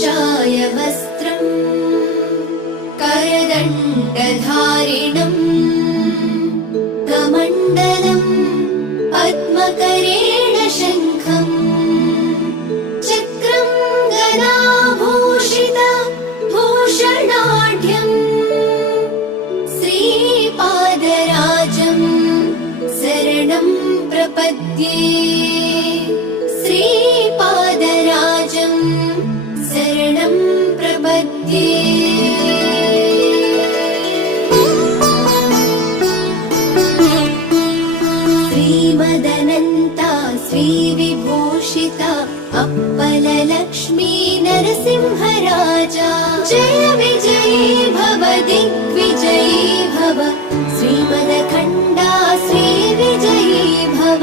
काषाय वस्त्रम् करदण्डधारिणम् कमण्डलम् पद्मकरेण शङ्खम् चक्रम् गदाभूषित भूषणाढ्यम् श्रीपादराजम् शरणम् प्रपद्ये श्रीपादराजम् शरणं प्रपद्ये श्रीमदनन्ता श्रीविभूषिता अप्पललक्ष्मी नरसिंहराजा जय विजयी भव दिग्विजयी भव श्रीमदखण्डा श्रीविजयी भव।